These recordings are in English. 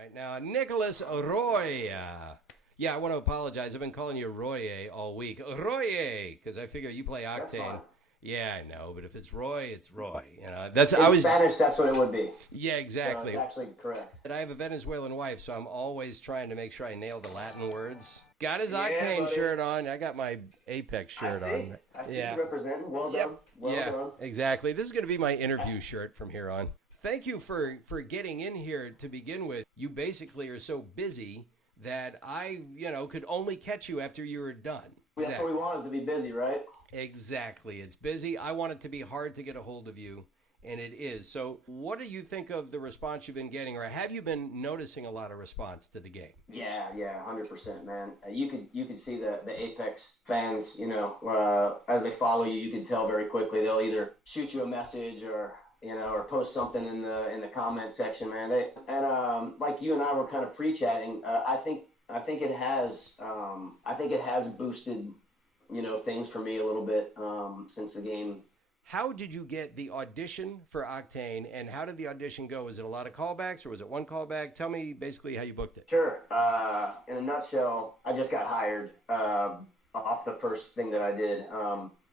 right now. Nicolas Roye. Yeah, I want to apologize. I've been calling you Roye all week. Roye, because I figure you play That's fine. Octane. Yeah, I know, but if it's Roy, it's Roy. You know, that's In I was. Spanish, that's what it would be. Yeah, exactly. So it's actually correct. And I have a Venezuelan wife, so I'm always trying to make sure I nail the Latin words. Got his Yeah, Octane buddy. shirt on. I got my Apex shirt on. I see Yeah. you representing. Well Yep. done. Well Yeah, done. exactly. This is going to be my interview shirt from here on. Thank you for getting in here to begin with. You basically are so busy that I, could only catch you after you were done. That's what we want, is to be busy, right? Exactly. It's busy. I want it to be hard to get a hold of you, and it is. So what do you think of the response you've been getting, or have you been noticing a lot of response to the game? Yeah, 100%, man. You could see the Apex fans, as they follow you, you can tell very quickly. They'll either shoot you a message or post something in the comment section, man. Like you and I were kind of pre-chatting. I think it has boosted, things for me a little bit since the game. How did you get the audition for Octane, and how did the audition go? Was it a lot of callbacks, or was it one callback? Tell me basically how you booked it. Sure. In a nutshell, I just got hired off the first thing that I did.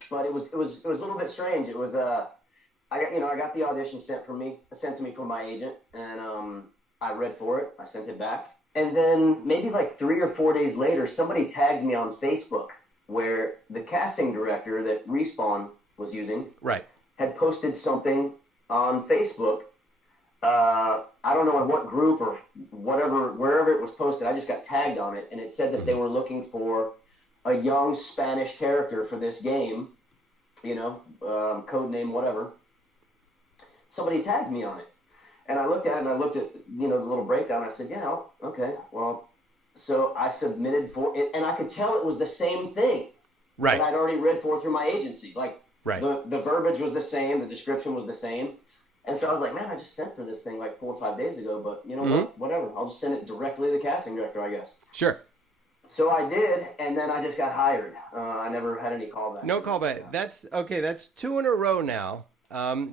But it was a little bit strange. It was I got the audition sent to me from my agent, and I read for it. I sent it back, and then maybe like 3 or 4 days later, somebody tagged me on Facebook where the casting director that Respawn was using had posted something on Facebook. I don't know in what group or whatever, wherever it was posted. I just got tagged on it, and it said that they were looking for a young Spanish character for this game, code name whatever. Somebody tagged me on it, and I looked at it, and I looked at the little breakdown. I said, yeah, okay, well, so I submitted for it, and I could tell it was the same thing that I'd already read for through my agency. Like the verbiage was the same, the description was the same, and so I was like, man, I just sent for this thing like 4 or 5 days ago, but what, whatever, I'll just send it directly to the casting director, I guess. Sure. So I did, and then I just got hired. I never had any callback. No callback. That's okay. That's 2 in a row now.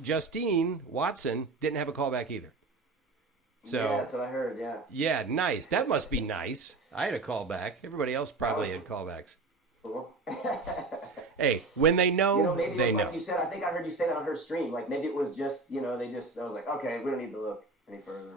Justine Watson didn't have a callback either. So yeah, that's what I heard. Yeah. Yeah, nice. That must be nice. I had a callback. Everybody else probably had callbacks. Cool. Hey, when they know, maybe they it's know. like you said. I think I heard you say that on her stream. Like maybe it was just I was like, okay, we don't need to look any further.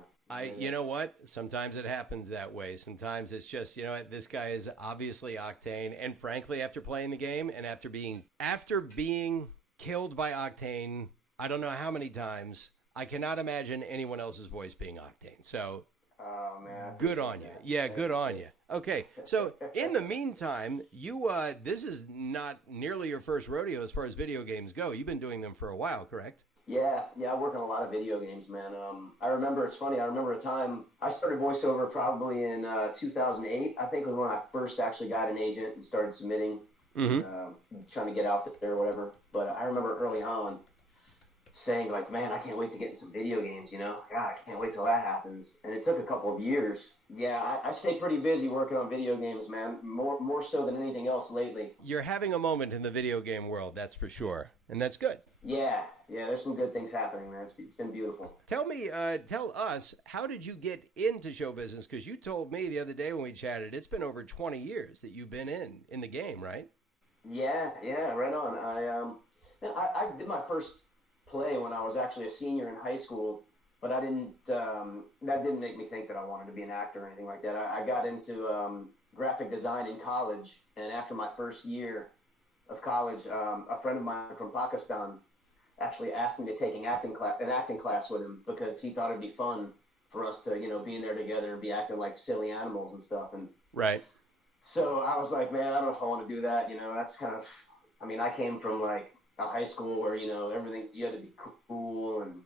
You know what? Sometimes it happens that way. Sometimes it's just, this guy is obviously Octane, and frankly, after playing the game and after being killed by Octane, I don't know how many times, I cannot imagine anyone else's voice being Octane. So, oh man, good on you. Yeah, good on you. Okay, so in the meantime, you this is not nearly your first rodeo as far as video games go. You've been doing them for a while, correct? Yeah, I work on a lot of video games, man. I remember, it's funny, I remember a time, I started voiceover probably in 2008, I think was when I first actually got an agent and started submitting, trying to get out there or whatever. But I remember early on saying like, man, I can't wait to get in some video games, God, I can't wait till that happens. And it took a couple of years. Yeah, I stayed pretty busy working on video games, man, more so than anything else lately. You're having a moment in the video game world, that's for sure, and that's good. Yeah, there's some good things happening, man. It's been beautiful. Tell us, how did you get into show business? Because you told me the other day when we chatted, it's been over 20 years that you've been in the game, right? Yeah, right on. I did my first play when I was actually a senior in high school, but I didn't. That didn't make me think that I wanted to be an actor or anything like that. I got into graphic design in college, and after my first year of college, a friend of mine from Pakistan actually asked me to take an acting class with him because he thought it'd be fun for us to be in there together and be acting like silly animals and stuff. And so I was like, man, I don't know if I want to do that. That's kind of. I mean, I came from like a high school where everything you had to be cool, and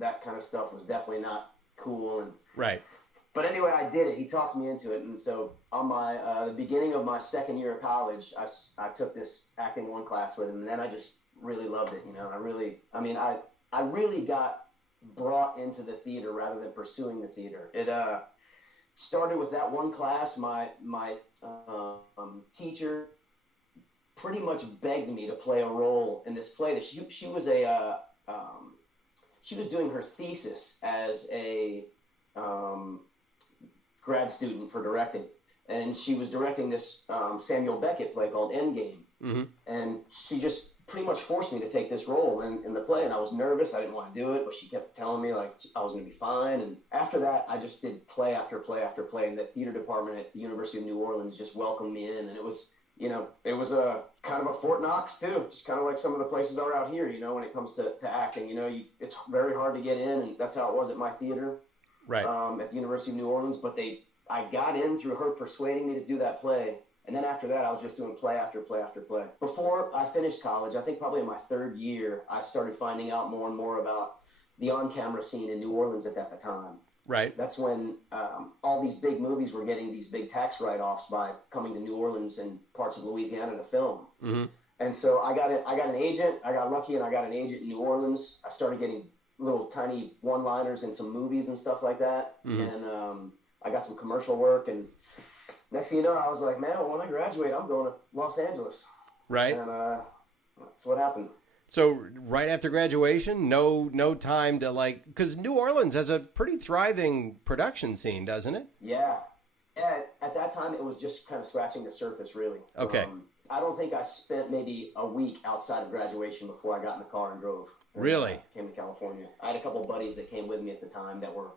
that kind of stuff was definitely not cool. And But anyway, I did it. He talked me into it, and so on my the beginning of my second year of college, I took this acting 1 class with him, and then I just really loved it. I really got brought into the theater rather than pursuing the theater. It started with that 1 class. My teacher pretty much begged me to play a role in this play that she was she was doing her thesis as a grad student for directing, and she was directing this Samuel Beckett play called Endgame, and she just pretty much forced me to take this role in the play, and I was nervous. I didn't want to do it, but she kept telling me like I was going to be fine. And after that, I just did play after play after play, and the theater department at the University of New Orleans just welcomed me in, and it was, you know, it was a kind of a Fort Knox too, just kind of like some of the places are out here, you know, when it comes to acting. You know, it's very hard to get in, and that's how it was at my theater, right, at the University of New Orleans. But I got in through her persuading me to do that play. And then after that, I was just doing play after play after play. Before I finished college, I think probably in my third year, I started finding out more and more about the on-camera scene in New Orleans at that time. Right. That's when all these big movies were getting these big tax write-offs by coming to New Orleans and parts of Louisiana to film. Mm-hmm. And so I got an agent. I got lucky and I got an agent in New Orleans. I started getting little tiny one-liners in some movies and stuff like that. Mm-hmm. And I got some commercial work, and next thing you know, I was like, man, when I graduate, I'm going to Los Angeles. Right. And that's what happened. So right after graduation, no time to because New Orleans has a pretty thriving production scene, doesn't it? Yeah. At that time, it was just kind of scratching the surface, really. Okay. I don't think I spent maybe a week outside of graduation before I got in the car and drove. Really? Came to California. I had a couple of buddies that came with me at the time that were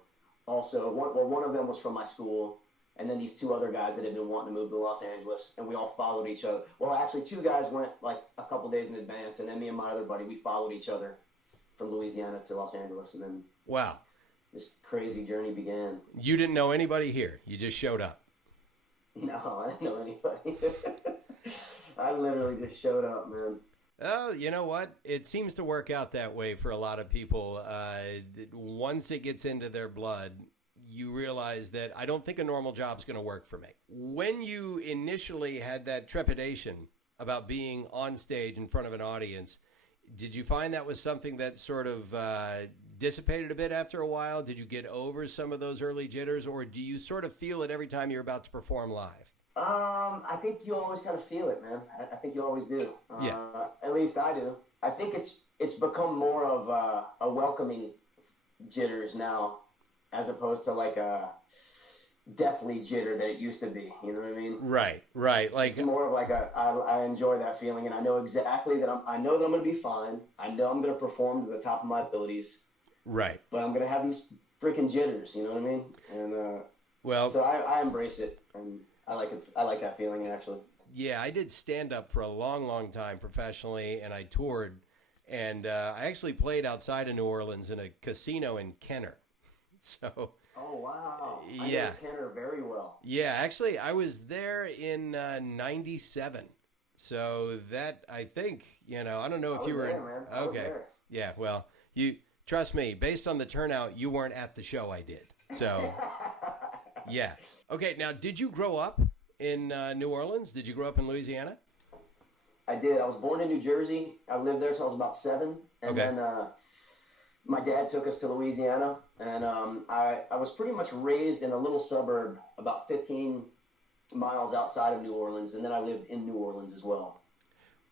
also, one of them was from my school, and then these two other guys that had been wanting to move to Los Angeles, and we all followed each other. Well, actually, two guys went like a couple days in advance, and then me and my other buddy, we followed each other from Louisiana to Los Angeles, and then wow, this crazy journey began. You didn't know anybody here. You just showed up. No, I didn't know anybody. I literally just showed up, man. Oh, you know what? It seems to work out that way for a lot of people. Once it gets into their blood, you realize that I don't think a normal job's going to work for me. When you initially had that trepidation about being on stage in front of an audience, did you find that was something that sort of dissipated a bit after a while? Did you get over some of those early jitters, or do you sort of feel it every time you're about to perform live? I think you always kind of feel it, man. I think you always do. Yeah. At least I do. I think it's become more of a welcoming jitters now, as opposed to like a deathly jitter that it used to be. You know what I mean? Right. Like it's more of like I enjoy that feeling, and I know exactly that I'm going to be fine. I know I'm going to perform to the top of my abilities. Right. But I'm going to have these freaking jitters. You know what I mean? And so I embrace it, and I like it. I like that feeling, actually. Yeah, I did stand up for a long time professionally, and I toured, and I actually played outside of New Orleans in a casino in Kenner. So. Oh wow! Yeah. I know Kenner very well. Yeah, actually, I was there in '97. So that I think I don't know if you were there, man. I was there. Yeah, well, you trust me. Based on the turnout, you weren't at the show I did. So. Yeah. Okay, now, did you grow up in New Orleans? Did you grow up in Louisiana? I did. I was born in New Jersey. I lived there until I was about 7. And then my dad took us to Louisiana. And I was pretty much raised in a little suburb about 15 miles outside of New Orleans. And then I lived in New Orleans as well.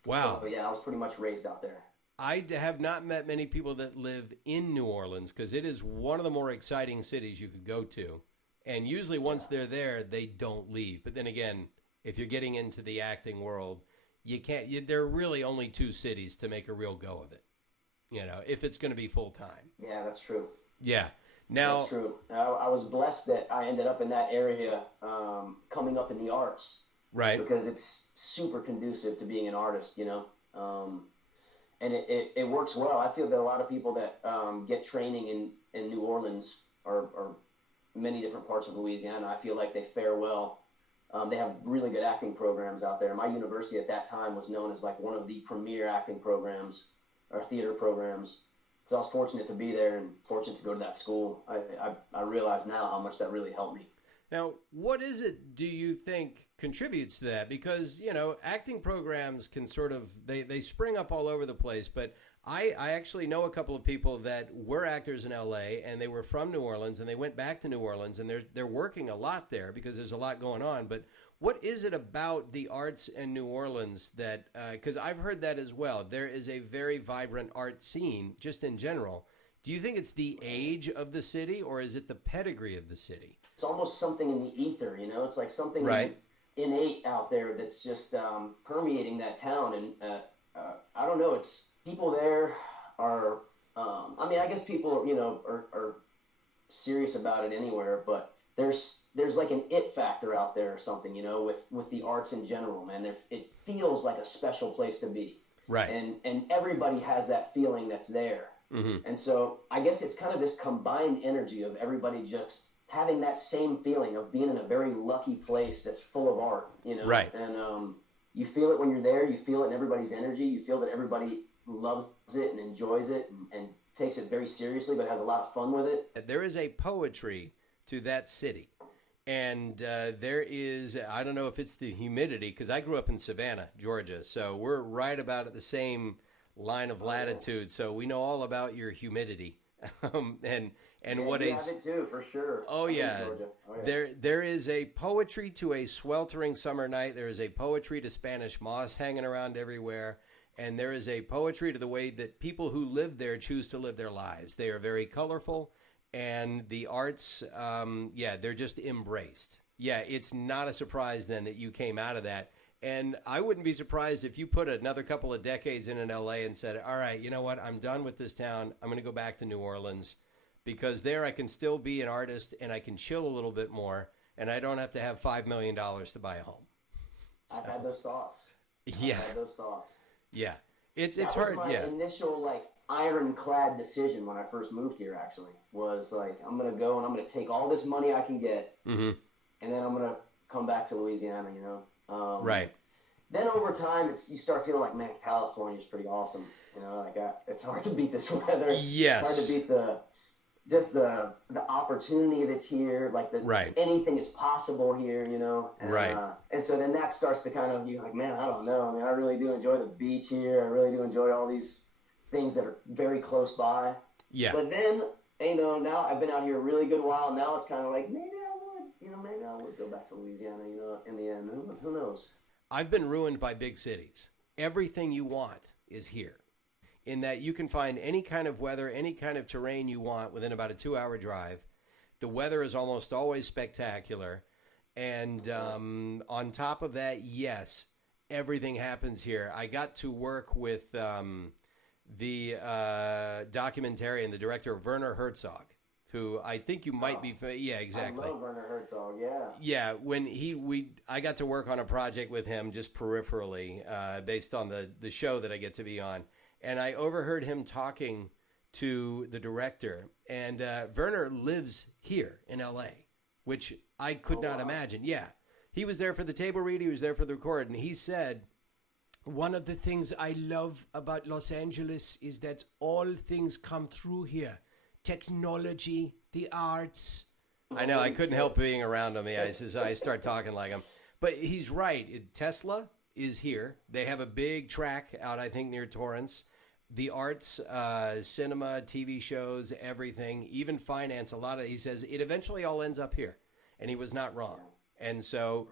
Wow. So, yeah, I was pretty much raised out there. I have not met many people that live in New Orleans because it is one of the more exciting cities you could go to. And usually once they're there, they don't leave. But then again, if you're getting into the acting world, you can't. There are really only 2 cities to make a real go of it, if it's going to be full time. Yeah, that's true. Yeah. Now, that's true. I was blessed that I ended up in that area coming up in the arts. Right. Because it's super conducive to being an artist, and it works well. I feel that a lot of people that get training in New Orleans or many different parts of Louisiana, I feel like they fare well. They have really good acting programs out there. My university at that time was known as like one of the premier acting programs or theater programs. So I was fortunate to be there and fortunate to go to that school. I realize now how much that really helped me. Now, what is it do you think contributes to that? Because, acting programs can sort of, they spring up all over the place, but I actually know a couple of people that were actors in L.A. and they were from New Orleans and they went back to New Orleans and they're working a lot there because there's a lot going on. But what is it about the arts in New Orleans that, because I've heard that as well, there is a very vibrant art scene just in general. Do you think it's the age of the city, or is it the pedigree of the city? It's almost something in the ether, you know? It's like something Right. innate out there that's just permeating that town. And I don't know, it's people there are, I mean, I guess people, you know, are serious about it anywhere, but there's like an it factor out there or something, you know, with the arts in general, man. It feels like a special place to be. Right. And everybody has that feeling that's there. Mm-hmm. And so I guess it's kind of this combined energy of everybody just having that same feeling of being in a very lucky place that's full of art, you know? Right. And you feel it when you're there. You feel it in everybody's energy. You feel that everybody loves it and enjoys it and takes it very seriously, but has a lot of fun with it. There is a poetry to that city. And there is, I don't know if it's the humidity, because I grew up in Savannah, Georgia, so we're right about at the same line of latitude, so we know all about your humidity. and what you is... have it too, for sure. Oh, yeah. There is a poetry to a sweltering summer night. There is a poetry to Spanish moss hanging around everywhere. And there is a poetry to the way that people who live there choose to live their lives. They are very colorful. And the arts, they're just embraced. Yeah, it's not a surprise then that you came out of that. And I wouldn't be surprised if you put another couple of decades in L.A. and said, all right, you know what? I'm done with this town. I'm going to go back to New Orleans because there I can still be an artist and I can chill a little bit more and I don't have to have $5 million to buy a home. So, I've had those thoughts. Yeah. I've had those thoughts. Yeah. It's that hard. Was my initial, like, ironclad decision when I first moved here, actually, was like, I'm going to go and I'm going to take all this money I can get and then I'm going to come back to Louisiana, you know? Right. Then over time, you start feeling like, man, California's pretty awesome. You know, like it's hard to beat this weather. Yes. It's hard to beat the opportunity that's here. Like anything is possible here. You know. And, right. And so then that starts to kind of you're like, man, I don't know. I mean, I really do enjoy the beach here. I really do enjoy all these things that are very close by. Yeah. But then now I've been out here a really good while. Now it's kind of like maybe I would go back to Louisiana, you know, in the end. Who knows? I've been ruined by big cities. Everything you want is here. In that you can find any kind of weather, any kind of terrain you want within about a 2-hour drive. The weather is almost always spectacular. And on top of that, yes, everything happens here. I got to work with the documentarian, the director, Werner Herzog, who I think you might be. Yeah, exactly. I love Werner Herzog. Yeah. Yeah, when I got to work on a project with him just peripherally, based on the show that I get to be on, and I overheard him talking to the director, and Werner lives here in L.A., which I could not imagine. Yeah, he was there for the table read, he was there for the record, and he said, one of the things I love about Los Angeles is that all things come through here. Technology, the arts. I know, I couldn't help being around him. Yeah, I start talking like him. But he's right. Tesla is here. They have a big track out, I think, near Torrance. The arts, cinema, TV shows, everything, even finance, a lot of, he says, it eventually all ends up here. And he was not wrong. And so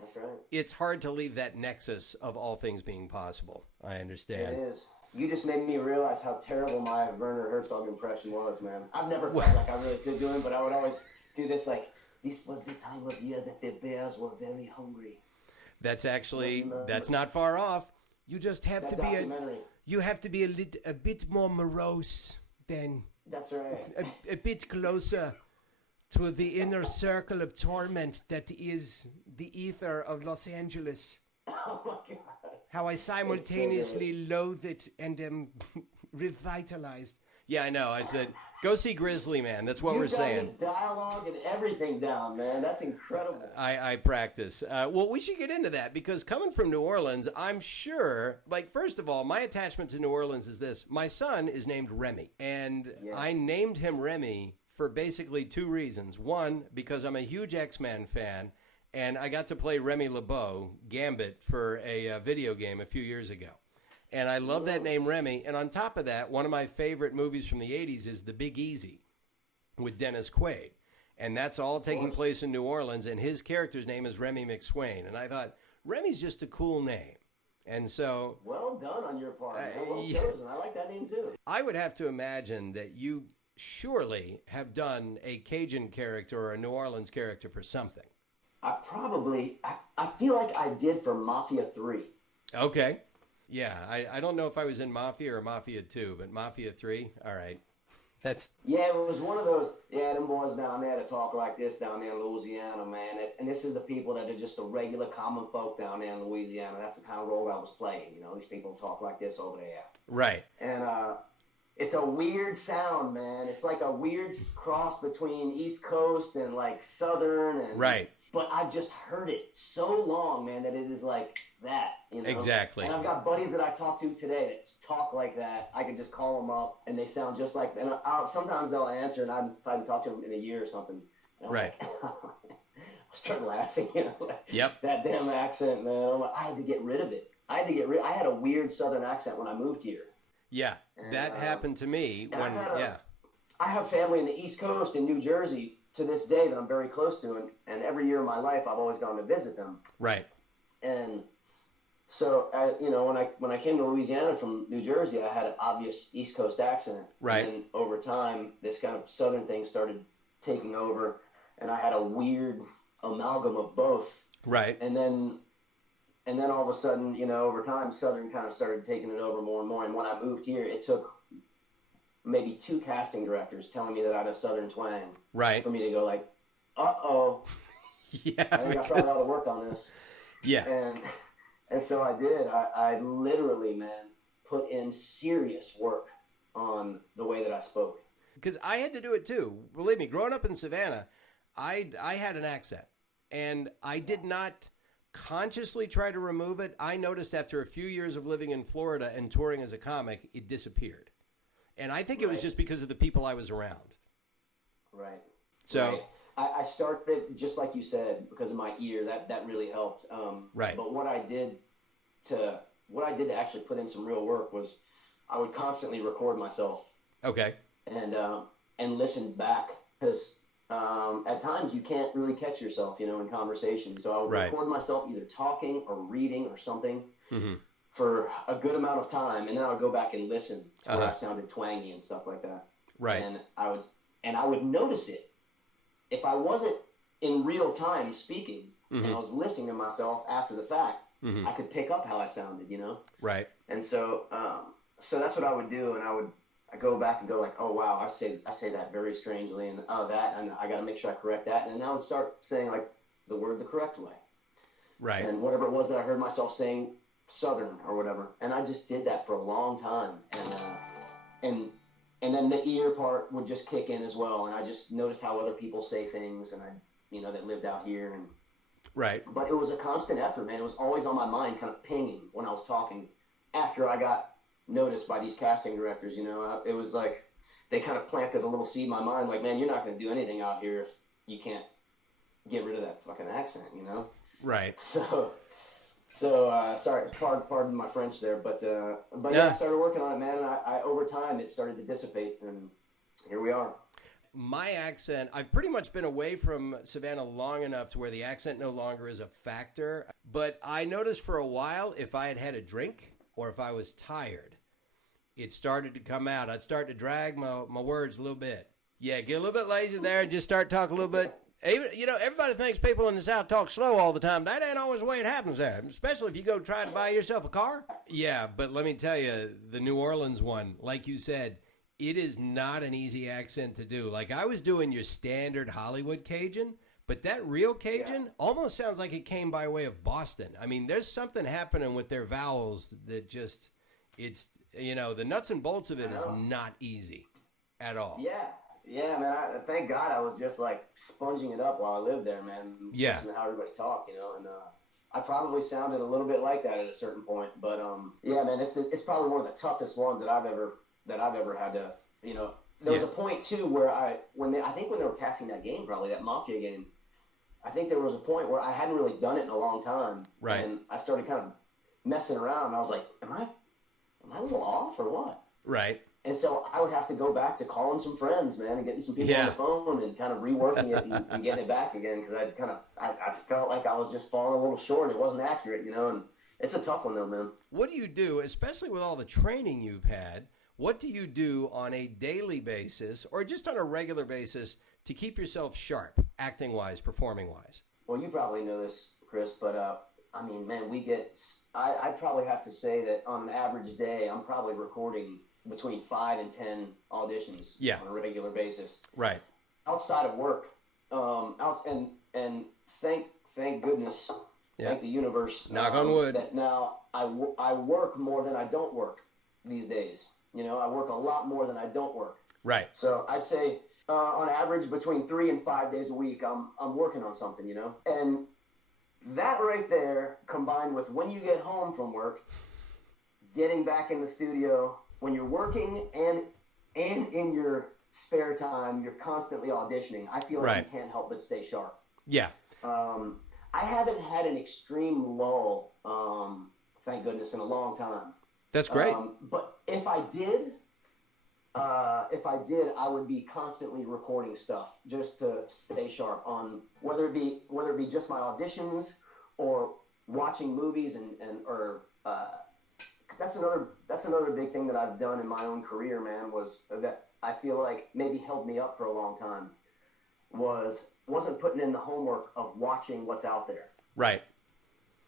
it's hard to leave that nexus of all things being possible. I understand. It is. You just made me realize how terrible my Werner Herzog impression was, man. I've never felt like I really could do it, but I would always do this like, this was the time of year that the bears were very hungry. That's actually, that's not far off. You just have to be a bit more morose than. That's right. A bit closer to the inner circle of torment that is the ether of Los Angeles. Oh my God. How I simultaneously loathe it and am revitalized. Yeah, I know. I said, go see Grizzly, man. That's what we're saying. You got his dialogue and everything down, man. That's incredible. I practice. Well, we should get into that because coming from New Orleans, I'm sure, like, first of all, my attachment to New Orleans is this. My son is named Remy, and I named him Remy for basically 2 reasons. One, because I'm a huge X-Men fan, and I got to play Remy LeBeau, Gambit, for a video game a few years ago. And I love that name, Remy. And on top of that, one of my favorite movies from the 80s is The Big Easy with Dennis Quaid. And that's all taking place in New Orleans, and his character's name is Remy McSwain. And I thought, Remy's just a cool name. And so... Well done on your part, man. Well chosen. I like that name, too. I would have to imagine that you surely have done a Cajun character or a New Orleans character for something. I feel like I did for Mafia 3. Okay. Yeah, I don't know if I was in Mafia or Mafia 2, but Mafia 3, all right. Yeah, it was one of those, yeah, them boys down there that talk like this down there in Louisiana, man. And this is the people that are just the regular common folk down there in Louisiana. That's the kind of role I was playing, you know. These people talk like this over there. Right. And it's a weird sound, man. It's like a weird cross between East Coast and like Southern. And, right. But I've just heard it so long, man, that it is like that, you know? Exactly. And I've got buddies that I talk to today that talk like that. I can just call them up, and they sound just like, and sometimes they'll answer, and I haven't talked to them in a year or something. Right. Like, I start laughing, you know? Like, yep. That damn accent, man. I'm like, I had to get rid of it. I had a weird Southern accent when I moved here. Yeah, and, that happened to me when, I have family in the East Coast in New Jersey to this day that I'm very close to, and every year of my life I've always gone to visit them. Right. And so, you know, when I came to Louisiana from New Jersey, I had an obvious East Coast accent. Right. And over time, this kind of Southern thing started taking over, and I had a weird amalgam of both. Right. And then all of a sudden, you know, over time, Southern kind of started taking it over more and more. And when I moved here, it took maybe 2 casting directors telling me that I had a Southern twang. Right. For me to go like, uh-oh. Yeah. I think I probably ought to work on this. Yeah. And so I did. I literally, man, put in serious work on the way that I spoke. Because I had to do it too. Believe me, growing up in Savannah, I had an accent. And I did not consciously try to remove it. I noticed after a few years of living in Florida and touring as a comic, it disappeared. And I think it was just because of the people I was around. Right. So right. I started, just like you said, because of my ear, that really helped. Right. But what I did to actually put in some real work was I would constantly record myself. Okay. And listen back, because at times you can't really catch yourself, you know, in conversation. So I would record myself either talking or reading or something for a good amount of time, and then I would go back and listen to where I sounded twangy and stuff like that. Right. And I would notice it. If I wasn't in real time speaking and I was listening to myself after the fact, I could pick up how I sounded, you know? Right. And so that's what I would do, and I go back and go like, oh wow, I say that very strangely, and and I got to make sure I correct that, and then I would start saying like the word the correct way. Right. And whatever it was that I heard myself saying Southern or whatever, and I just did that for a long time, and then the ear part would just kick in as well, and I just noticed how other people say things, and that lived out here, and right. But it was a constant effort, man. It was always on my mind, kind of pinging when I was talking. After I got noticed by these casting directors, you know, it was like they kind of planted a little seed in my mind, like, man, you're not going to do anything out here if you can't get rid of that fucking accent, you know? Right. So sorry, pardon my French there, but yeah, I started working on it, man, and I over time it started to dissipate, and here we are. My accent, I've pretty much been away from Savannah long enough to where the accent no longer is a factor, but I noticed for a while if I had a drink or if I was tired, it started to come out. I'd start to drag my words a little bit. Yeah, get a little bit lazy there and just start talking a little bit. Even, you know, everybody thinks people in the South talk slow all the time. That ain't always the way it happens there, especially if you go try to buy yourself a car. Yeah, but let me tell you, the New Orleans one, like you said, it is not an easy accent to do. Like, I was doing your standard Hollywood Cajun, but that real Cajun almost sounds like it came by way of Boston. I mean, there's something happening with their vowels that just, it's, you know, the nuts and bolts of it is not easy at all. Yeah, man. Thank God I was just like sponging it up while I lived there, man. Yeah. Listening to how everybody talked, you know, and I probably sounded a little bit like that at a certain point, but yeah, man, it's probably one of the toughest ones that I've ever had to, you know. There was a point too where I think when they were casting that game, probably that Mafia game, I think there was a point where I hadn't really done it in a long time, right? And I started kind of messing around. And I was like, am I a little off or what? Right. And so I would have to go back to calling some friends, man, and getting some people on the phone and kind of reworking it and getting it back again, because I felt like I was just falling a little short. It wasn't accurate, you know, and it's a tough one though, man. What do you do, especially with all the training you've had? What do you do on a daily basis or just on a regular basis to keep yourself sharp, acting-wise, performing-wise? Well, you probably know this, Chris, but I mean, man, I probably have to say that on an average day, I'm probably recording between 5 and 10 auditions on a regular basis. Right. Outside of work, and thank goodness, thank the universe. Knock on wood. That now I work more than I don't work these days. You know, I work a lot more than I don't work. Right. So I'd say on average between 3 and 5 days a week, I'm working on something. You know, and that right there, combined with when you get home from work, getting back in the studio, when you're working and in your spare time, you're constantly auditioning. I feel like you can't help but stay sharp. Yeah. I haven't had an extreme lull, thank goodness, in a long time. That's great. But if I did, I would be constantly recording stuff just to stay sharp on whether it be just my auditions or watching movies or that's another big thing that I've done in my own career, man, was that I feel like maybe held me up for a long time wasn't putting in the homework of watching what's out there. Right.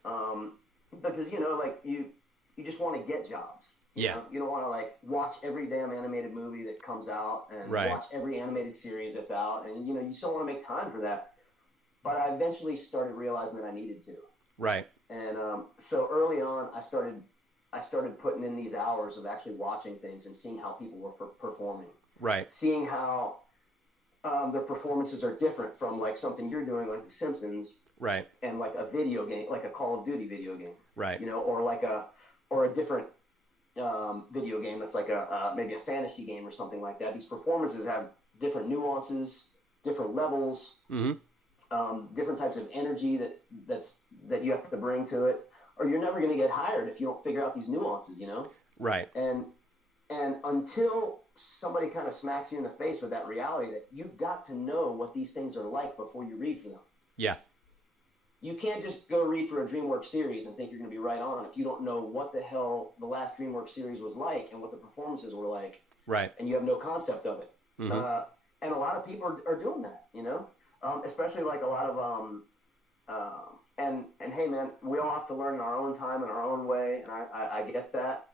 Because like you just want to get jobs. Yeah. You don't want to like watch every damn animated movie that comes out and watch every animated series that's out, and you still want to make time for that. But I eventually started realizing that I needed to. Right. And so early on, I started putting in these hours of actually watching things and seeing how people were performing. Right. Seeing how their performances are different from like something you're doing, like The Simpsons. Right. And like a video game, like a Call of Duty video game. Right. Or a different video game that's like maybe a fantasy game or something like that. These performances have different nuances, different levels, different types of energy that you have to bring to it, or you're never going to get hired if you don't figure out these nuances, Right. And until somebody kind of smacks you in the face with that reality that you've got to know what these things are like before you read for them. Yeah. You can't just go read for a DreamWorks series and think you're going to be right on if you don't know what the hell the last DreamWorks series was like and what the performances were like. Right. And you have no concept of it. Mm-hmm. And a lot of people are doing that, especially like a lot of, and hey man, we all have to learn in our own time in our own way. And I get that.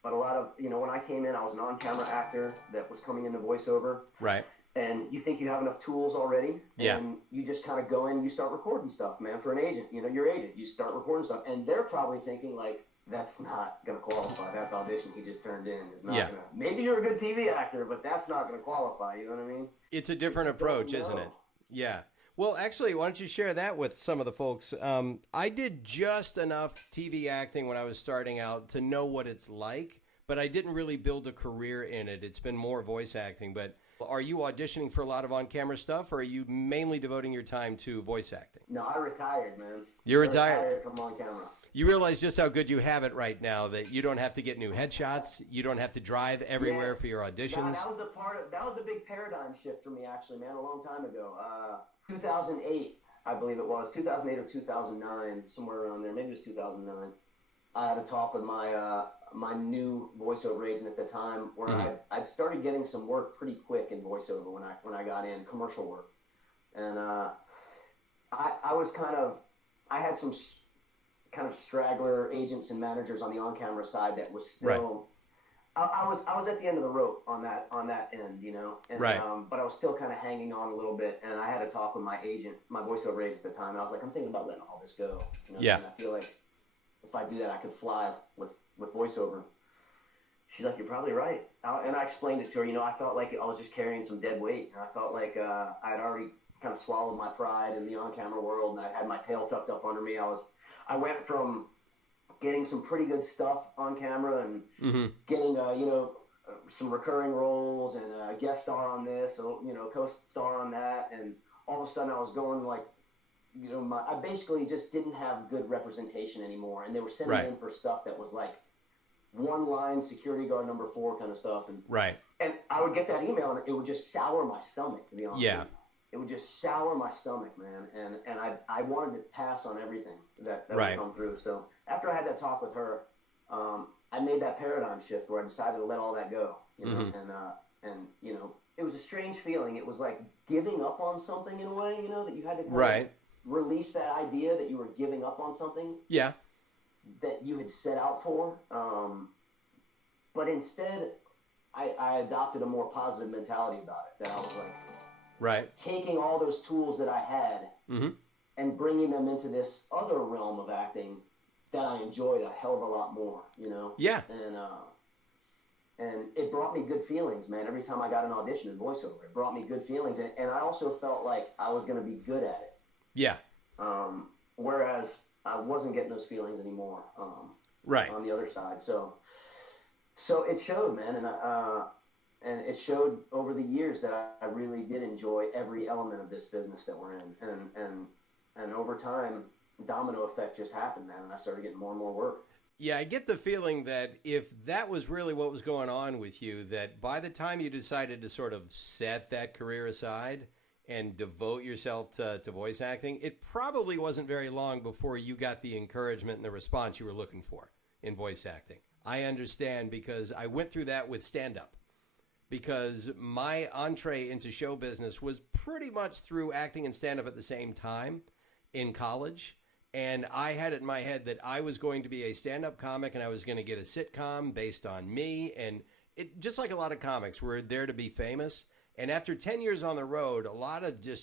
But a lot of, when I came in, I was an on-camera actor that was coming into voiceover. Right. And you think you have enough tools already. Yeah. And you just kind of go in and you start recording stuff, man, for an agent. Your agent. You start recording stuff. And they're probably thinking, like, that's not going to qualify. That audition he just turned in is not going to. Maybe you're a good TV actor, but that's not going to qualify. You know what I mean? It's a different approach, isn't it? Yeah. Well, actually, why don't you share that with some of the folks? I did just enough TV acting when I was starting out to know what it's like, but I didn't really build a career in it. It's been more voice acting. But are you auditioning for a lot of on-camera stuff, or are you mainly devoting your time to voice acting? No, I retired, man. You're retired from on-camera. You realize just how good you have it right now, that you don't have to get new headshots, you don't have to drive everywhere for your auditions. That was a big paradigm shift for me, actually, man, a long time ago. 2008, I believe it was, 2008 or 2009, somewhere around there, maybe it was 2009. I had a talk with my new voiceover agent at the time, where I'd started getting some work pretty quick in voiceover when I got in, commercial work, and I had some kind of straggler agents and managers on the on-camera side that was still. I was at the end of the rope on that end, and, but I was still kind of hanging on a little bit, and I had a talk with my agent, my voiceover agent at the time, and I was like, I'm thinking about letting all this go. And I feel like if I do that, I could fly with voiceover. She's like, you're probably right. And I explained it to her. I felt like I was just carrying some dead weight, and I felt like I had already kind of swallowed my pride in the on-camera world, and I had my tail tucked up under me. I went from getting some pretty good stuff on camera and getting some recurring roles and a guest star on this, co-star on that, and all of a sudden I was going like, I basically just didn't have good representation anymore, and they were sending in for stuff that was like one line security guard number 4 kind of stuff, and I would get that email and it would just sour my stomach, to be honest with you. It would just sour my stomach, man, and I wanted to pass on everything that would come through. So after I had that talk with her, I made that paradigm shift where I decided to let all that go, you know, and you know, it was a strange feeling. It was like giving up on something in a way, you know, that you had to kind of release that idea that you were giving up on something. Yeah. That you had set out for. But instead, I adopted a more positive mentality about it. That I was like, taking all those tools that I had and bringing them into this other realm of acting that I enjoyed a hell of a lot more, you know? Yeah. And it brought me good feelings, man. Every time I got an audition in voiceover, it brought me good feelings. And I also felt like I was going to be good at it. Yeah. Whereas I wasn't getting those feelings anymore. On the other side. So it showed, man. And it showed over the years that I really did enjoy every element of this business that we're in. And over time, domino effect just happened, man. And I started getting more and more work. Yeah, I get the feeling that if that was really what was going on with you, that by the time you decided to sort of set that career aside and devote yourself to voice acting, it probably wasn't very long before you got the encouragement and the response you were looking for in voice acting. I understand because I went through that with stand-up. Because my entree into show business was pretty much through acting and stand-up at the same time in college. And I had it in my head that I was going to be a stand-up comic and I was going to get a sitcom based on me. And it, just like a lot of comics, we're there to be famous. And after 10 years on the road,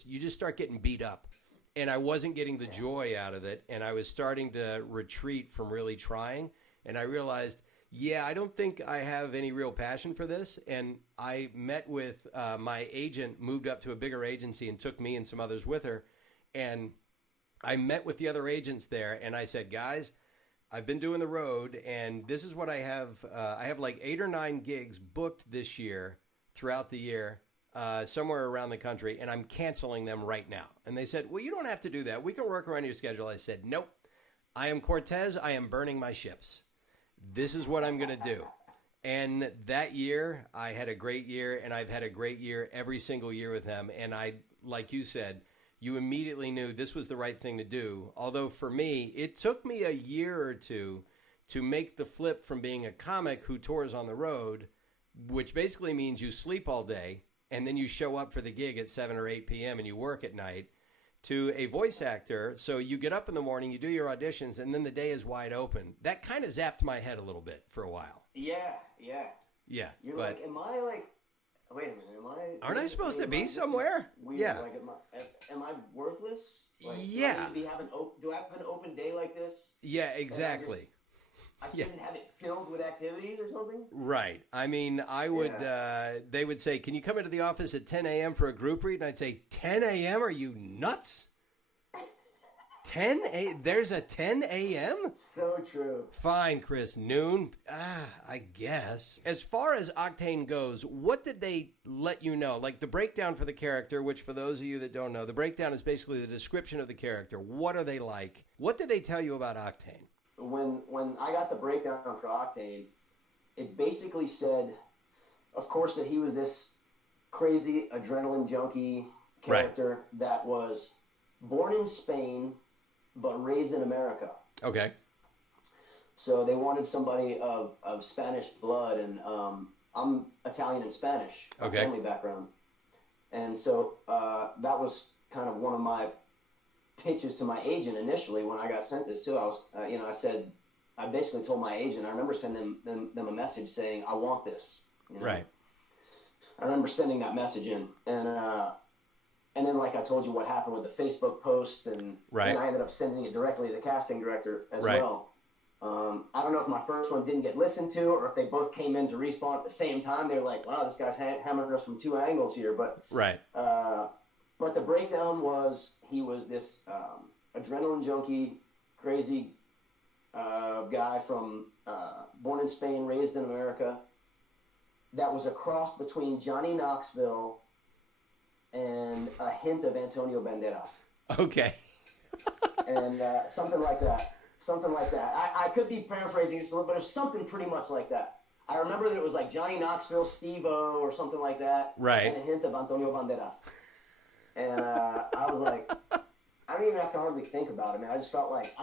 you just start getting beat up. And I wasn't getting the joy out of it. And I was starting to retreat from really trying. And I realized, I don't think I have any real passion for this. And I met with my agent, moved up to a bigger agency and took me and some others with her. And I met with the other agents there and I said, guys, I've been doing the road and this is what I have. I have like 8 or 9 gigs booked this year throughout the year, somewhere around the country, and I'm canceling them right now. And they said, well, you don't have to do that. We can work around your schedule. I said, nope, I am Cortez. I am burning my ships. This is what I'm going to do. And that year, I had a great year, and I've had a great year every single year with them. And I, like you said, you immediately knew this was the right thing to do. Although for me, it took me a year or two to make the flip from being a comic who tours on the road, which basically means you sleep all day, and then you show up for the gig at 7 or 8 p.m. and you work at night, to a voice actor. So you get up in the morning, you do your auditions, and then the day is wide open. That kind of zapped my head a little bit for a while. Yeah. You're like, am I like, wait a minute, aren't I supposed to be somewhere? Weird. Yeah. Like, am I worthless? Like, yeah. Do I have an open day like this? Yeah, exactly. I shouldn't have it filled with activities or something? Right. I mean, I would, they would say, can you come into the office at 10 a.m. for a group read? And I'd say, 10 a.m.? Are you nuts? 10 a.m.? There's a 10 a.m.? So true. Fine, Chris. Noon? I guess. As far as Octane goes, what did they let you know? Like the breakdown for the character, which for those of you that don't know, the breakdown is basically the description of the character. What are they like? What did they tell you about Octane? When I got the breakdown for Octane, it basically said, of course, that he was this crazy adrenaline junkie character that was born in Spain but raised in America. Okay. So they wanted somebody of Spanish blood, and I'm Italian and Spanish, family background. And so that was kind of one of my pitches to my agent initially when I got sent this too. I was, I basically told my agent, I remember sending them a message saying, I want this. You know? Right. I remember sending that message in, and then like I told you what happened with the Facebook post, and I ended up sending it directly to the casting director as well. I don't know if my first one didn't get listened to or if they both came in to Respawn at the same time. They were like, wow, this guy's hammering us from 2 angles here. But but the breakdown was he was this adrenaline junkie, crazy guy from born in Spain, raised in America, that was a cross between Johnny Knoxville and a hint of Antonio Banderas. Okay. And something like that. I could be paraphrasing this a little, but it was something pretty much like that. I remember that it was like Johnny Knoxville, Steve-O, or something like that. Right. And a hint of Antonio Banderas. And I was like, I didn't even have to hardly think about it, man. I just felt like,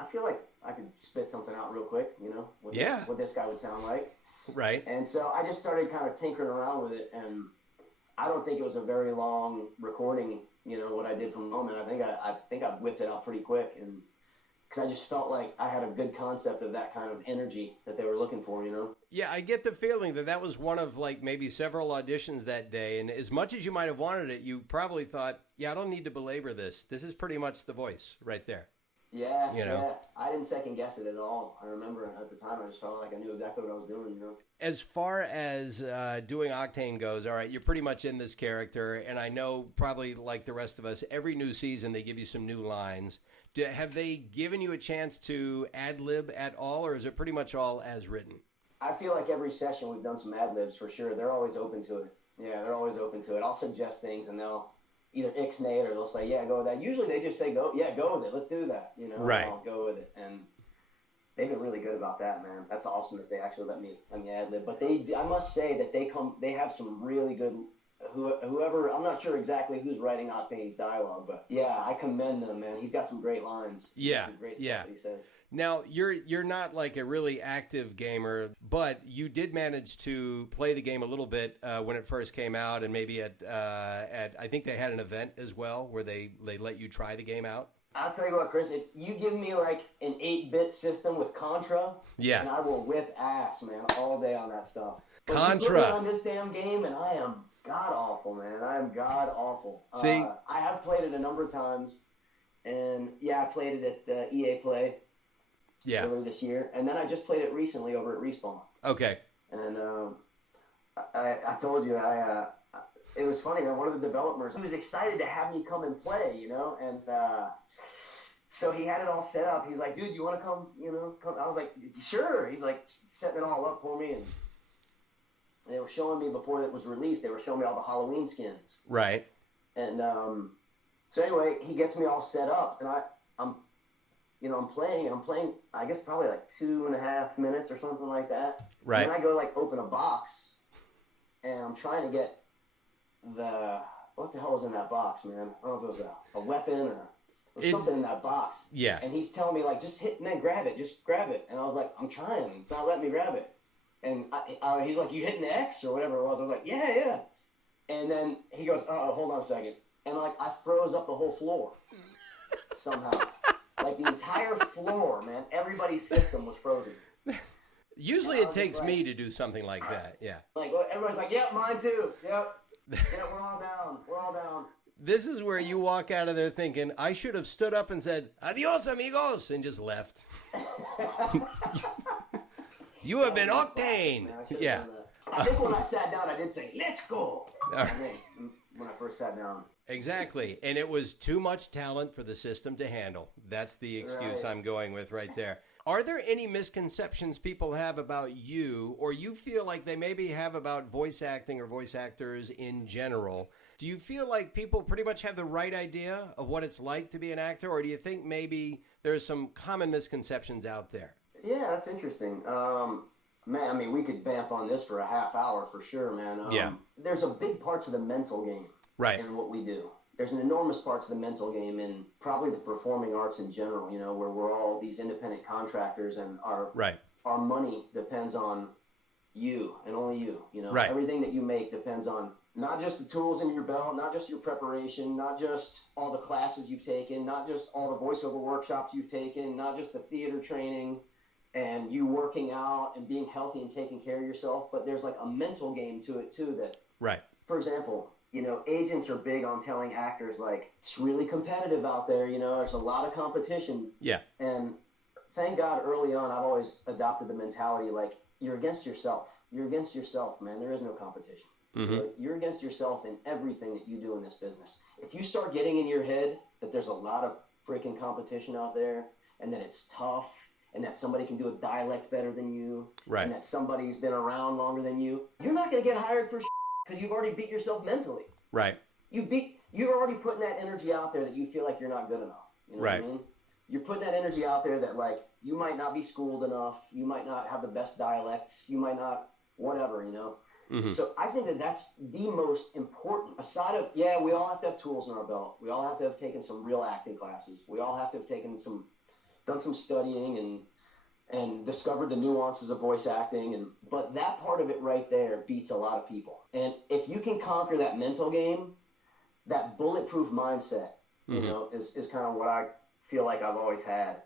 I feel like I could spit something out real quick, you know, what this guy would sound like. Right. And so I just started kind of tinkering around with it, and I don't think it was a very long recording, you know, what I did from the moment. I think I whipped it out pretty quick, and because I just felt like I had a good concept of that kind of energy that they were looking for, you know? Yeah, I get the feeling that that was one of like maybe several auditions that day. And as much as you might have wanted it, you probably thought, yeah, I don't need to belabor this. This is pretty much the voice right there. Yeah, you know? Yeah. I didn't second guess it at all. I remember at the time I just felt like I knew exactly what I was doing, you know? As far as doing Octane goes, all right, you're pretty much in this character. And I know probably like the rest of us, every new season they give you some new lines. Have they given you a chance to ad-lib at all, or is it pretty much all as written? I feel like every session we've done some ad-libs for sure. They're always open to it. Yeah, they're always open to it. I'll suggest things, and they'll either ixnay it or they'll say, yeah, go with that. Usually they just say, go with it. Let's do that, you know? Right. I'll go with it. And they've been really good about that, man. That's awesome that they actually let me ad-lib. But I must say that they have some really good... Whoever, I'm not sure exactly who's writing Octane's dialogue, but yeah, I commend them, man. He's got some great lines. Yeah, some great stuff that he says. Now, you're not like a really active gamer, but you did manage to play the game a little bit when it first came out, and maybe at I think they had an event as well where they let you try the game out. I'll tell you what, Chris, if you give me like an 8-bit system with Contra, and I will whip ass, man, all day on that stuff. But Contra. You put me on this damn game, and I am god awful, man. I am god awful. See, I have played it a number of times, and yeah, I played it at EA Play earlier this year, and then I just played it recently over at Respawn. Okay. And I told you it was funny, man. One of the developers, he was excited to have me come and play, you know, and so he had it all set up. He's like, dude, you want to come, you know, come? I was like, sure. He's like setting it all up for me, and they were showing me before it was released. They were showing me all the Halloween skins. Right. And so anyway, he gets me all set up, and I'm playing, I guess probably like 2.5 minutes or something like that. Right. And then I go like open a box, and I'm trying to get what the hell was in that box, man? I don't know if it was a weapon or something in that box. Yeah. And he's telling me like, just hit, man, grab it, just grab it. And I was like, I'm trying. It's not letting me grab it. And he's like, you hitting X or whatever it was. I was like, yeah. And then he goes, hold on a second. And like, I froze up the whole floor somehow. Like the entire floor, man. Everybody's system was frozen. Usually it takes me to do something like that. Yeah. Like everybody's like, yep, mine too. Yep. Yeah, we're all down. We're all down. This is where you walk out of there thinking, I should have stood up and said, adios, amigos, and just left. You have been Octane. Yeah. I think when I sat down, I did say, let's go. I think when I first sat down. Exactly. And it was too much talent for the system to handle. That's the excuse I'm going with right there. Are there any misconceptions people have about you, or you feel like they maybe have about voice acting or voice actors in general? Do you feel like people pretty much have the right idea of what it's like to be an actor, or do you think maybe there's some common misconceptions out there? Yeah, that's interesting. Man, I mean, we could vamp on this for a half hour for sure, man. There's a big part to the mental game in what we do. There's an enormous part to the mental game in probably the performing arts in general, you know, where we're all these independent contractors and our money depends on you and only you, you know. Everything that you make depends on not just the tools in your belt, not just your preparation, not just all the classes you've taken, not just all the voiceover workshops you've taken, not just the theater training and you working out and being healthy and taking care of yourself, but there's like a mental game to it too that, for example, you know, agents are big on telling actors, like, it's really competitive out there, you know, there's a lot of competition. Yeah. And thank God early on, I've always adopted the mentality, like, you're against yourself. You're against yourself, man. There is no competition. You're against yourself in everything that you do in this business. If you start getting in your head that there's a lot of freaking competition out there and that it's tough and that somebody can do a dialect better than you and that somebody's been around longer than you, you're not going to get hired for because you've already beat yourself mentally. You're already putting that energy out there that you feel like you're not good enough. You know what I mean? You're putting that energy out there that, like, you might not be schooled enough, you might not have the best dialects, you might not, whatever, you know? So I think that that's the most important, aside of, we all have to have tools in our belt. We all have to have taken some real acting classes. We all have to have taken done some studying and discovered the nuances of voice acting, but that part of it right there beats a lot of people. And if you can conquer that mental game, that bulletproof mindset, you know, is kind of what I feel like I've always had.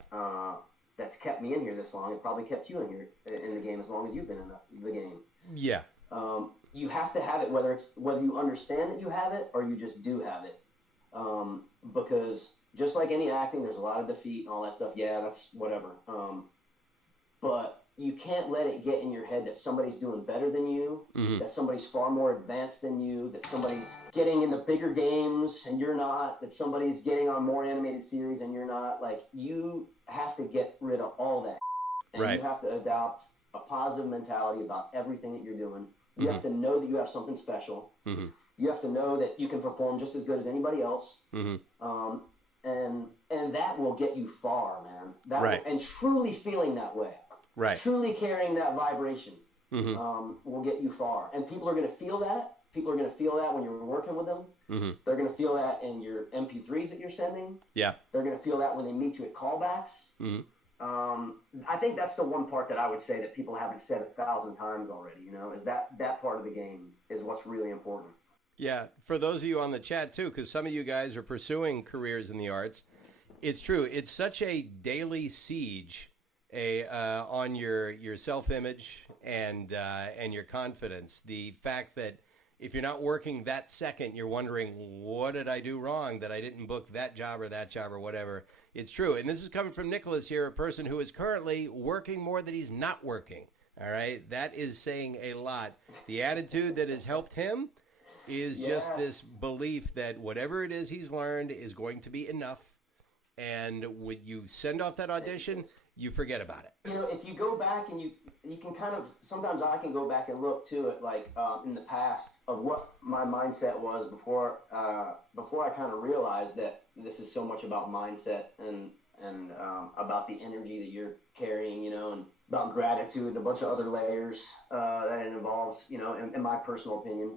That's kept me in here this long. It probably kept you in here in the game as long as you've been in the game. Yeah. You have to have it, whether you understand that you have it or you just do have it. Because just like any acting, there's a lot of defeat and all that stuff. Yeah, that's whatever. But you can't let it get in your head that somebody's doing better than you, that somebody's far more advanced than you, that somebody's getting in the bigger games and you're not, that somebody's getting on more animated series and you're not. Like, you have to get rid of all that. And you have to adopt a positive mentality about everything that you're doing. You have to know that you have something special. You have to know that you can perform just as good as anybody else. And that will get you far, man. And truly feeling that way. Truly carrying that vibration will get you far. And people are going to feel that. People are going to feel that when you're working with them. They're going to feel that in your MP3s that you're sending. They're going to feel that when they meet you at callbacks. I think that's the one part that I would say that people haven't said 1,000 times already, you know, is that part of the game is what's really important. Yeah, for those of you on the chat, too, because some of you guys are pursuing careers in the arts, it's true. It's such a daily siege on your self-image and your confidence. The fact that if you're not working that second, you're wondering, what did I do wrong that I didn't book that job or whatever. It's true. And this is coming from Nicolas here, a person who is currently working more than he's not working. All right? That is saying a lot. The attitude that has helped him is just this belief that whatever it is he's learned is going to be enough. And when you send off that audition, you forget about it. You know, if you go back and you can kind of, sometimes I can go back and look to it, like in the past of what my mindset was before I kind of realized that this is so much about mindset and about the energy that you're carrying, you know, and about gratitude and a bunch of other layers that it involves, you know, in my personal opinion.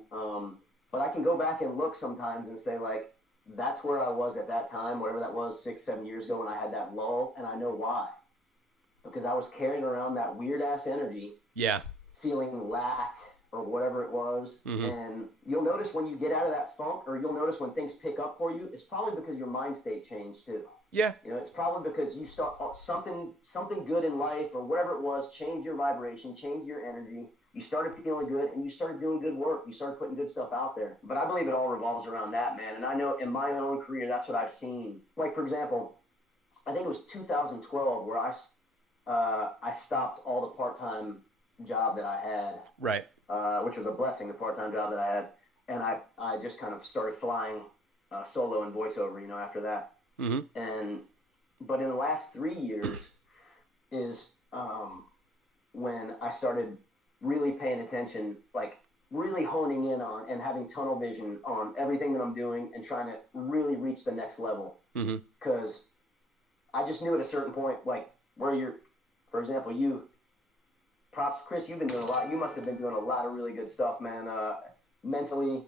But I can go back and look sometimes and say, like, that's where I was at that time, whatever that was, 6-7 years ago when I had that lull, and I know why. Because I was carrying around that weird-ass energy, feeling lack or whatever it was, and you'll notice when you get out of that funk, or you'll notice when things pick up for you, it's probably because your mind state changed too. Yeah. You know, it's probably because you start something good in life or whatever it was, change your vibration, change your energy. You started feeling good, and you started doing good work. You started putting good stuff out there. But I believe it all revolves around that, man. And I know in my own career, that's what I've seen. Like, for example, I think it was 2012 where I stopped all the part-time job that I had, which was a blessing, the part-time job that I had, and I just kind of started flying solo and voiceover, you know, after that. But in the last 3 years is when I started really paying attention, like really honing in on and having tunnel vision on everything that I'm doing and trying to really reach the next level. Because I just knew at a certain point, like where you're, for example, props, Chris, you've been doing a lot. You must have been doing a lot of really good stuff, man. Mentally,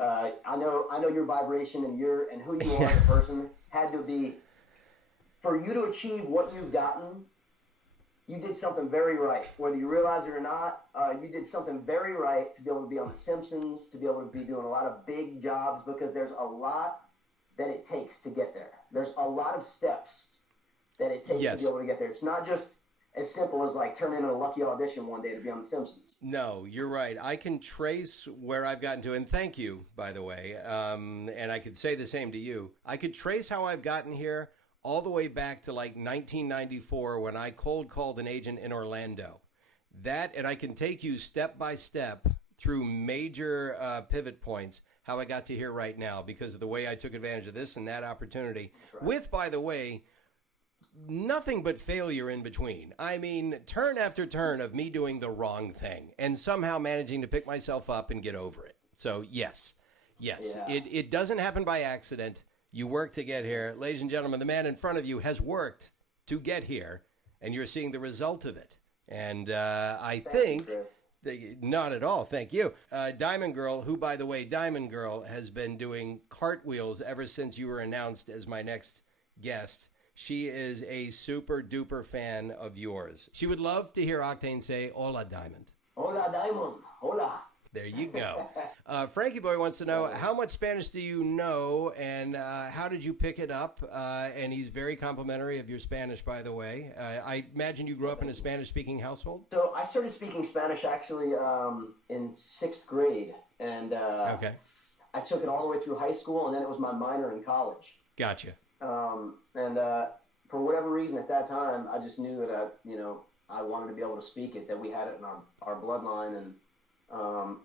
I know your vibration and who you are as a person had to be, for you to achieve what you've gotten, you did something very right. Whether you realize it or not, you did something very right to be able to be on The Simpsons, to be able to be doing a lot of big jobs, because there's a lot that it takes to get there. There's a lot of steps that it takes to be able to get there. It's not just as simple as like turning in a lucky audition one day to be on The Simpsons. No, you're right. I can trace where I've gotten to, and thank you, by the way, and I could say the same to you. I could trace how I've gotten here all the way back to like 1994 when I cold called an agent in Orlando. And I can take you step by step through major pivot points, how I got to here right now because of the way I took advantage of this and that opportunity. Right. With, by the way, nothing but failure in between. I mean, turn after turn of me doing the wrong thing and somehow managing to pick myself up and get over it. So, yes, it doesn't happen by accident. You work to get here. Ladies and gentlemen, the man in front of you has worked to get here, and you're seeing the result of it. And I think... Not at all, thank you. Diamond Girl, who, by the way, Diamond Girl has been doing cartwheels ever since you were announced as my next guest. She is a super duper fan of yours. She would love to hear Octane say, "Hola, Diamond." Hola, Diamond. Hola. There you go. Frankie Boy wants to know, how much Spanish do you know, and how did you pick it up? And he's very complimentary of your Spanish, by the way. I imagine you grew up in a Spanish-speaking household? So I started speaking Spanish actually in 6th grade, and Okay. I took it all the way through high school, and then it was my minor in college. Gotcha. And for whatever reason at that time, I just knew that I wanted to be able to speak it, that we had it in our bloodline, and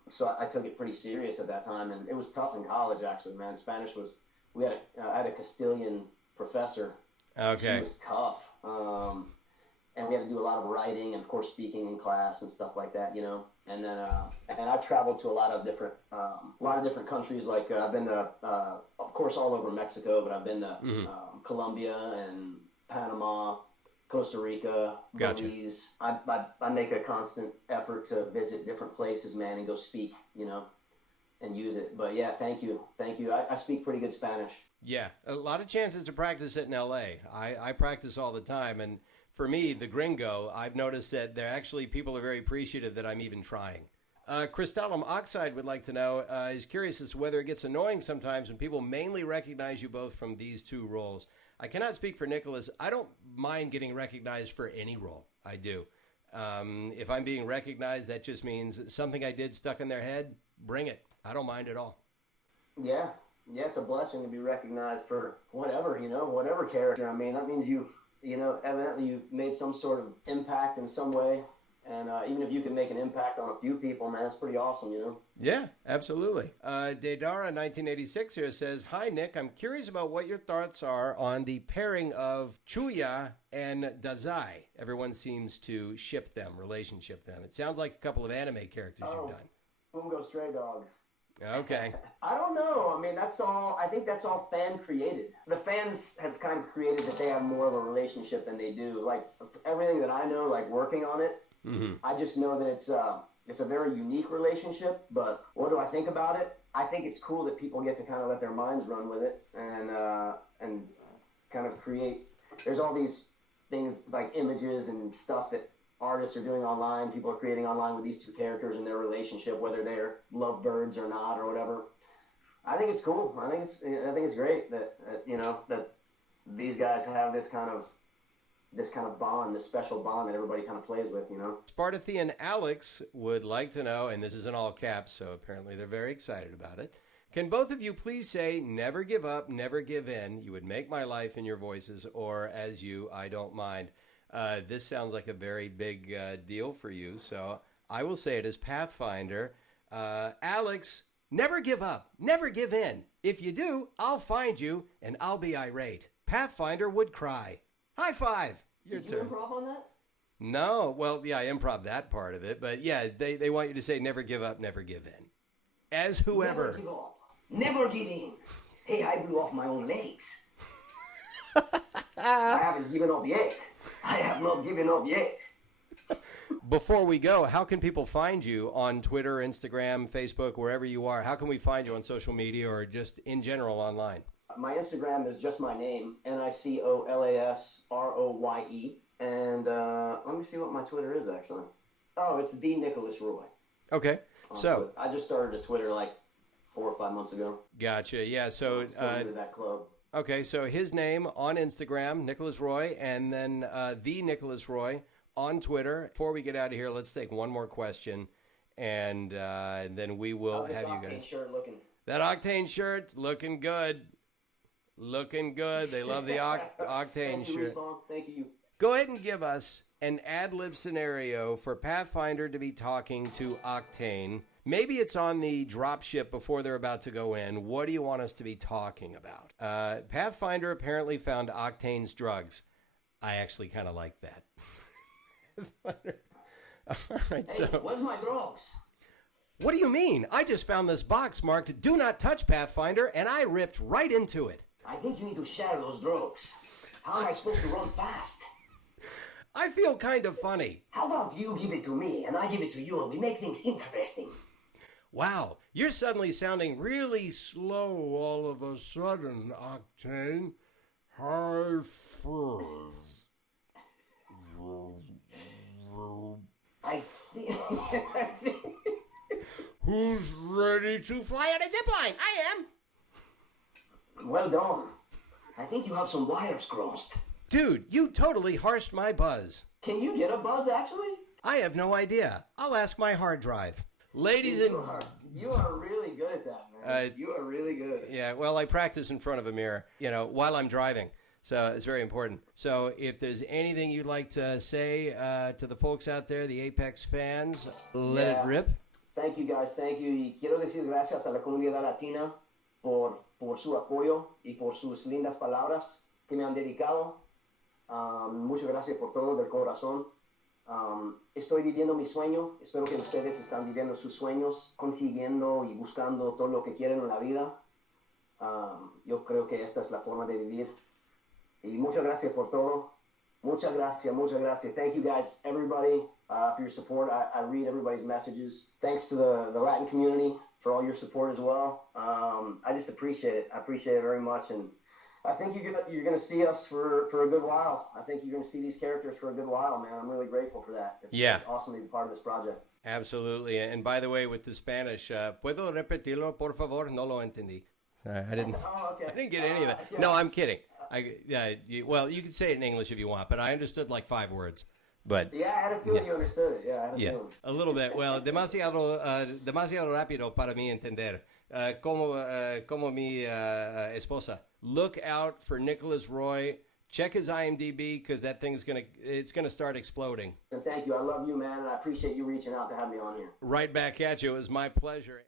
so I took it pretty serious at that time, and it was tough in college actually, man. Spanish was, I had a Castilian professor. Okay. She was tough, and we had to do a lot of writing and of course speaking in class and stuff like that, And then and I've traveled to a lot of different countries. Like I've been to, of course, all over Mexico, but I've been to Colombia and Panama, Costa Rica, Gotcha. Belize. I make a constant effort to visit different places, man, and go speak, and use it. But yeah, thank you. I speak pretty good Spanish. Yeah, a lot of chances to practice it in L.A. I practice all the time, and for me, the gringo, I've noticed that people are very appreciative that I'm even trying. Crystallum Oxide would like to know, is curious as to whether it gets annoying sometimes when people mainly recognize you both from these two roles. I cannot speak for Nicholas. I don't mind getting recognized for any role. I do. If I'm being recognized, that just means something I did stuck in their head. Bring it. I don't mind at all. Yeah, it's a blessing to be recognized for whatever, whatever character. I mean, that means evidently you made some sort of impact in some way. And even if you can make an impact on a few people, man, that's pretty awesome, Yeah, absolutely. Daedara 1986 here says, "Hi, Nick. I'm curious about what your thoughts are on the pairing of Chuya and Dazai. Everyone seems to relationship them. It sounds like a couple of anime characters you've done." Bungo Stray Dogs. Okay. I don't know. I mean, I think that's all fan created. The fans have kind of created that they have more of a relationship than they do. Like, everything that I know, like working on it, I just know that it's a very unique relationship. But what do I think about it? I think it's cool that people get to kind of let their minds run with it and kind of create. There's all these things like images and stuff that artists are doing online. People are creating online with these two characters and their relationship, whether they're lovebirds or not or whatever. I think it's cool. I think it's great that that these guys have this kind of bond, this special bond that everybody kind of plays with, Spartathian Alex would like to know, and this is in all caps, so apparently they're very excited about it. Can both of you please say, "Never give up, never give in. You would make my life" in your voices, or "As you, I don't mind." This sounds like a very big deal for you, so I will say it as Pathfinder. Alex, never give up, never give in. If you do, I'll find you, and I'll be irate. Pathfinder would cry. High five. Your turn. Did you improv on that? No. Well, yeah, I improv that part of it. But yeah, they want you to say never give up, never give in. As whoever. Never give up. Never give in. Hey, I blew off my own legs. I haven't given up yet. I have not given up yet. Before we go, how can people find you on Twitter, Instagram, Facebook, wherever you are? How can we find you on social media or just in general online? My Instagram is just my name, NicolasRoye. And let me see what my Twitter is, actually. Oh, it's the Nicolas Roye. Okay. So I just started a Twitter like 4 or 5 months ago. Gotcha. Yeah. So still into that club. Okay. So his name on Instagram, Nicolas Roye, and then the Nicolas Roye on Twitter. Before we get out of here, let's take one more question, and then we will have you guys. Octane shirt looking? That Octane shirt looking good. Looking good. They love the Octane shirt. Thank you. Go ahead and give us an ad-lib scenario for Pathfinder to be talking to Octane. Maybe it's on the dropship before they're about to go in. What do you want us to be talking about? Pathfinder apparently found Octane's drugs. I actually kind of like that. All right, hey, where's my drugs? What do you mean? I just found this box marked "Do Not Touch, Pathfinder," and I ripped right into it. I think you need to share those drugs. How am I supposed to run fast? I feel kind of funny. How about you give it to me and I give it to you and we make things interesting? Wow, you're suddenly sounding really slow all of a sudden, Octane. Hi, friend. I think... Who's ready to fly on a zipline? I am. Well done. I think you have some wires crossed. Dude, you totally harshed my buzz. Can you get a buzz, actually? I have no idea. I'll ask my hard drive. Ladies and... You are really good at that, man. You are really good. Yeah, well, I practice in front of a mirror, while I'm driving. So it's very important. So if there's anything you'd like to say to the folks out there, the Apex fans, let it rip. Thank you, guys. Thank you. Y quiero decir gracias a la comunidad latina por su apoyo y por sus lindas palabras que me han dedicado. Muchas gracias por todo del corazón. Estoy viviendo mi sueño. Espero que ustedes están viviendo sus sueños, consiguiendo y buscando todo lo que quieren en la vida. Yo creo que esta es la forma de vivir. Y muchas gracias por todo. Muchas gracias, muchas gracias. Thank you guys, everybody, for your support. I read everybody's messages. Thanks to the Latin community for all your support as well. I just appreciate it. I appreciate it very much. And I think you're gonna see us for a good while. I think you're gonna see these characters for a good while, man. I'm really grateful for that. It's awesome to be part of this project. Absolutely. And by the way, with the Spanish, ¿puedo repetirlo, por favor? No lo entendí. I didn't. Oh, okay. I didn't get any of that. Yeah. No, I'm kidding. Well, you can say it in English if you want, but I understood like 5 words. But yeah, I had a feeling you understood it. Yeah, I had a feeling. A little bit. Well, demasiado rápido para mí entender. Como mi esposa. Look out for Nicolas Roye. Check his IMDb because that thing's gonna start exploding. And thank you. I love you, man, and I appreciate you reaching out to have me on here. Right back at you. It was my pleasure.